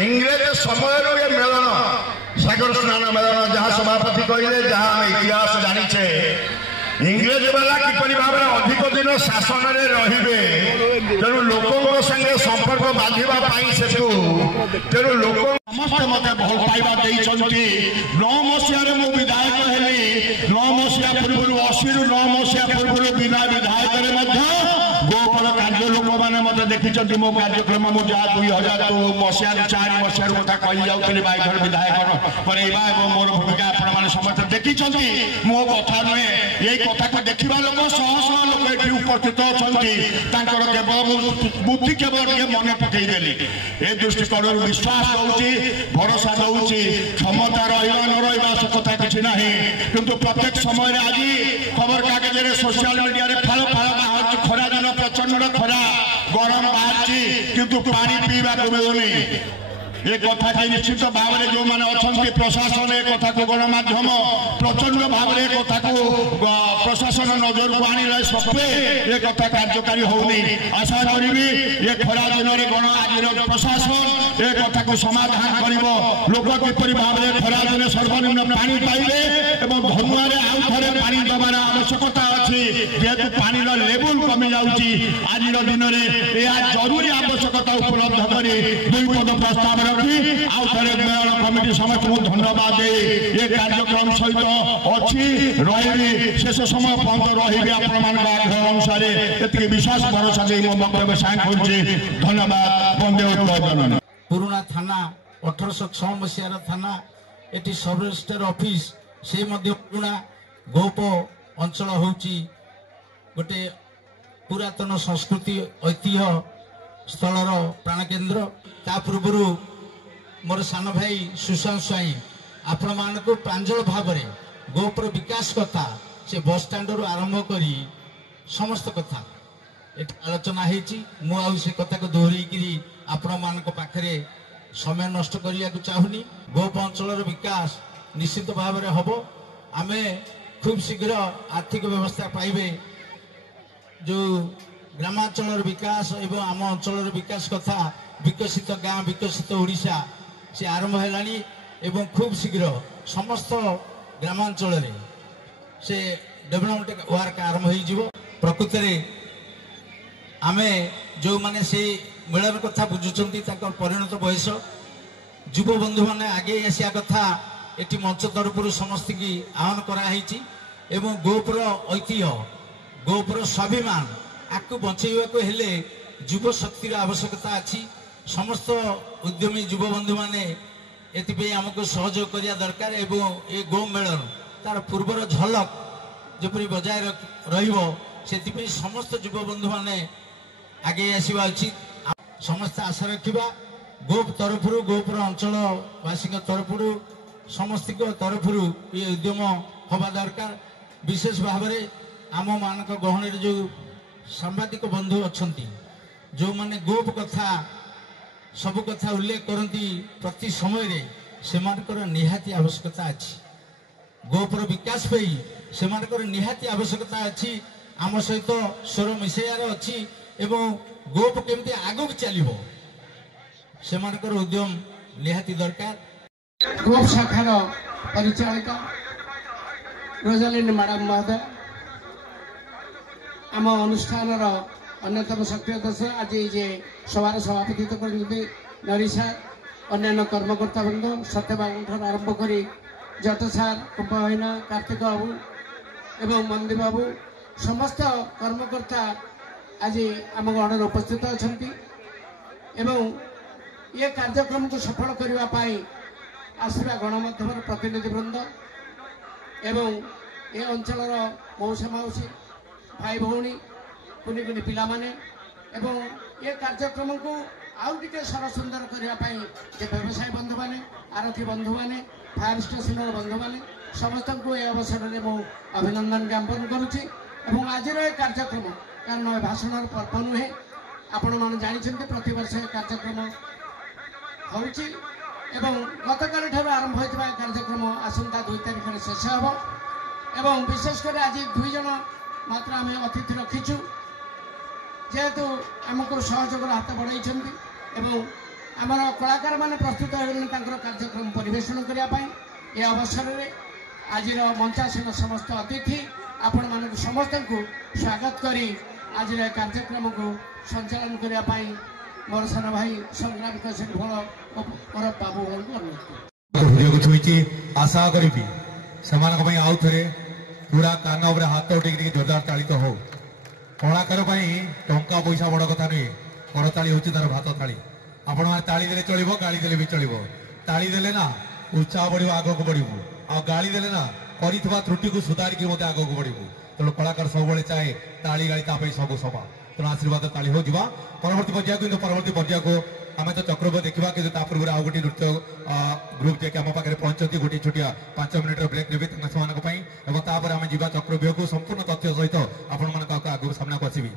इंग्रेज समय मेलन सागर स्नान मेलन जहाँ सभापति कहले जहाँ आम इतिहास जानीचे इंग्रेज वाला किपरि भाव में अधिक दिन शासन में रे तेणु लोकों संगे संपर्क बांधा सेतु तेणु लोक समस्त मत भल पाइबा 9 मसीह मु विधायक हेली 9 मसीहा पूर्व 80 रु 9 मसीहा पूर्व बिना विधायक गोपर कार्य लोक मैंने मत देखी मो कार्यक्रम मुझे 2002 मसीह 4 मसीह कथा कही जाऊँगी बाइधर विधायक करेवा और मोर भूमिका आपने समस्त देखी मो कथा नुहे ये कथा को देखा लोक शह शह लोक ये उपस्थित अच्छा केवल बुद्धि केवल मन पकईदेली ए दृष्टिकोण विश्वास दूसरी भरोसा दूसरी क्षमता रहा न रहा कथा किसी ना किंतु प्रत्येक समय आज खबर कागज सोशल मीडिया फल फल बाहर खरा दिन प्रचंड खरा गरम बाहर किंतु पानी पीवा मिलूनी ये कथा के निश्चित भाव में जो मैंने अच्छा प्रशासन एक कथा को गणमाध्यम प्रचंड भाव में कथा को प्रशासन नजर को आने सत्वे ये कथा कार्यकारी होनी आशा करी ये खरा दिन में गण आज प्रशासन ये कथा को समाधान कर लोक किपर भाव में खरा दिन सर्वनिम्न पानी पाइबे और धनुआरे आउ थे पानी दबार आवश्यकता अच्छी जेहेतु पानी लेवल कमी जाऊँगी आज दिन में यह जरूरी आवश्यकता उपलब्ध कर 2 पद प्रस्ताव मेलन कमिटी समस्त को धन्यवाद दे ये कार्यक्रम सहित अच्छी रही शेष समय पर्यटन रही आग्रह अनुसार ये विश्वास भरोसा दे वक्तव्य साइन कर धन्यवाद वंदे उत्तर पुराना थाना 1806 मसीहार थाना ये सब रजिस्टर ऑफिस से पुराना गोप अंचल होची गोटे पुरातन संस्कृति ऐतिह्य स्थलर प्राणकेन्द्र ता पूर्व मोर सान भाई सुशांत स्वाई आपण मान को प्रांजल भाव में गोपर विकास कथा से बस स्टैंड रु आरंभ करी समस्त कथा आलोचना से कथा को दोहरी आपण मान पाखे समय नष्ट करने को चाहूनी गोप अंचल विकास निश्चित भाव में हम आमे खूब शीघ्र आर्थिक व्यवस्था पाइबे जो ग्रामांचल विकास एवं आम अंचल विकास कथा विकसित गाँ विकसित ओडिशा से आरंभ है खूब शीघ्र समस्त ग्रामांचल से डेवलपमेंट वर्क आरंभ हो प्रकृत में आमे जो माने से मिलन कथा बुझुंट परिणत बयस युव बंधु मैंने आगे आसा कथा ये मंच तरफ समस्त की आह्वान कराई गोपर ऐतिह्य गोपर स्वाभिमान आपको बचेवा हेले युव शक्तिर आवश्यकता अच्छी समस्त उद्यमी युव बंधु मैंने ये आमको सहयोग करने दरकार एवं ये गो मेलन तार पूर्वर झलक जपरी बजाय रही समस्त युव बंधु मैंने आगे आसवा उचित समस्त आशा रखा गोप तरफ गोपर अंचलवासी तरफ समस्त तरफ ये उद्यम हवा दरकार विशेष भाव में आम मान गहन जो सांबादिक बंधु अच्छा जो माने गोप कथा सब कथा उल्लेख करती प्रति समय से निहाती आवश्यकता अच्छी गोपर विकास से निहाती आवश्यकता अच्छी आम सहित स्वर मिसेयार अच्छी एवं गोप केमती आगक चलो से उद्यम निहाती दरकार गोप शाखार परिचालिका रोजालिनी मैडम महोदय आम अनुष्ठान अन्यतम सक्रिय सदस्य आज ये सभार सभापतित्व कर नरी सार अन्य कर्मकर्ता बंधु सत्यबाबू ठार आरंभ कर जट सार कुंभना कार्तिक बाबू एवं मंदी बाबू समस्त कर्मकर्ता आज आम गणर उपस्थित अच्छा ये कार्यक्रम को सफल करने आसवा गणमाध्यम प्रतिनिधि वृंद एवं ये अंचल मौसा मौसी भाई भौणी कुनि कुनि पिला माने एवं ये कार्यक्रम को आउ टिके सर सुंदर करने व्यवसाय बंधु मैंने आरक्षी बंधु मैंने फायर स्टेशन बंधु मैंने समस्त को यह अवसर में मु अभिनंदन ज्ञापन करुच्ची आज कार्यक्रम कारण भाषण पर्व नुहे आपण मैंने जानते प्रति वर्ष कार्यक्रम होची गतकाल ठार आरंभ होता कार्यक्रम आसंता 2 तारिख में शेष हम विशेषकर आज 2 जन मात्र आम अतिथि रखीचु जेहेतु आमको सहयोग हाथ बढ़ाई आमर कलाकार मैंने प्रस्तुत होगले कार्यक्रम परिवेषण करने ये अवसर में आज मंचासीन समस्त अतिथि आपण मान समस्त को स्वागत करी आज कार्यक्रम को संचालन करने मोर सान भाई संग्राम कसेठ भल मोर बाबू भाई को अनुरोध छुई आशा करी से आउ थे पूरा कान उपर हाथ उठे जोरदार ताड़ित हो कलाकार टंका पैसा बड़ कथा नुहे करताली हूँ तार भात थाली आपण मैंने ताली देले चलो गाड़ी देले भी चलो ताली देले ना उत्साह बढ़ आग को बढ़ू आ गाड़ी देले ना कर त्रुटि को सुधारिक आग को बढ़ू तेणु कलाकार सब चाहे ताली गाड़ी ताप सब सभा तेणु आशीर्वाद ताली हो जा परवर्ती पर्याय को परवर्ती पर्याय को आम तो चक्रव्यूह देखा कि पूर्व आउ गोटे नृत्य ग्रुप जे आम पाखे पहुंचती गोटे छोटिया 5 मिनिट ब्रेक ने आम जा चक्रव्यूह को संपूर्ण तथ्य सहित आपण आगे सामना को आसवि।